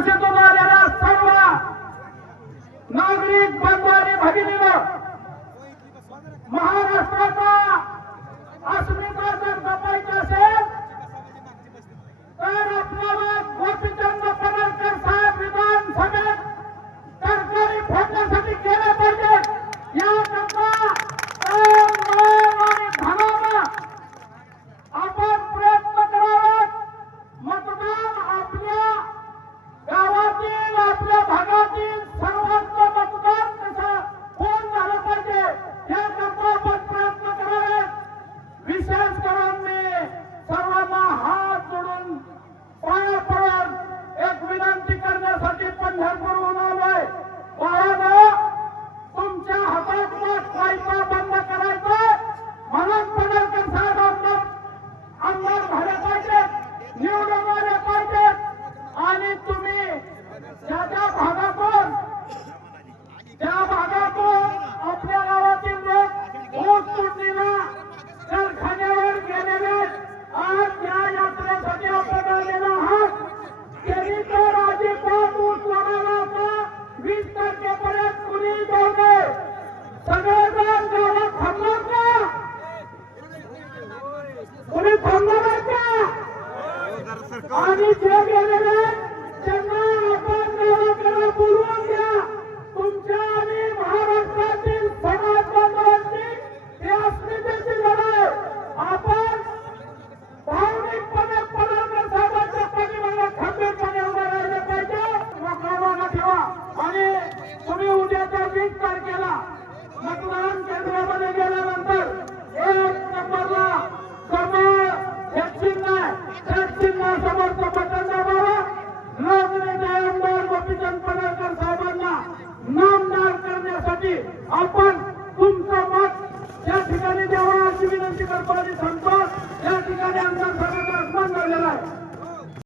कृषीतून आलेल्या सर्व नागरिक बंधू आणि भगिनींनो, महाराष्ट्राचा अस्मिता जर जपायची असेल तर आपल्याला गोपीचंद पडळकर साहेब विधानसभेत सरकारी फोडण्यासाठी केले पाहिजे। याकरता आपण प्रयत्न करावेत। मतदान आपल्या गावातील आपल्या भागातील सर्वांचं मतदान कसं कोण झालं पाहिजे याकरता आपण प्रयत्न करावेत। विशेष करून मी सर्वांना हात जोडून पाया पडून एक विनंती करण्यासाठी पंढरपूरहून आलोय। बाळांनो, तुमच्या हातात पैसा बंद करायचा म्हणून पडळकर साहेब आमदार झाले पाहिजेत, निवडून आले पाहिजेत। आणि तुम्ही त्या भागातून आपल्या गावातील लोक ऊस तोडणीला कारखान्यावर गेलेले आज या यात्रेसाठी आपण आलेला आहात। त्यांनी तर अजिबात ऊस तोडायला होता 20 तारखेपर्यंत कुणी जाऊ नये। सगळेजण गावात थांबणार का? कुणी थांबणार का? आणि जे गेलेले त्यांना आपण गावाकडे बोलवून घ्या। तुमच्या आणि महाराष्ट्रातील समाज बांधवांची ही अस्मितेची लढाई आपण भावनिकपणे पडळकर साहेबांच्या पाठीमागे खंबीरपणे उभे राहिले पाहिजे। मोकळा ठेवा आणि तुम्ही उद्याच्या 20 तारखेला मतदान केंद्रामध्ये गेल्यानंतर 1 नंबरला समोर समोरचं बटन दाबावा। लोकनेते आमदार गोपीचंद पडळकर साहेबांना नामदार करण्यासाठी आपण तुमचं मत त्या ठिकाणी द्यावं अशी विनंती करतो।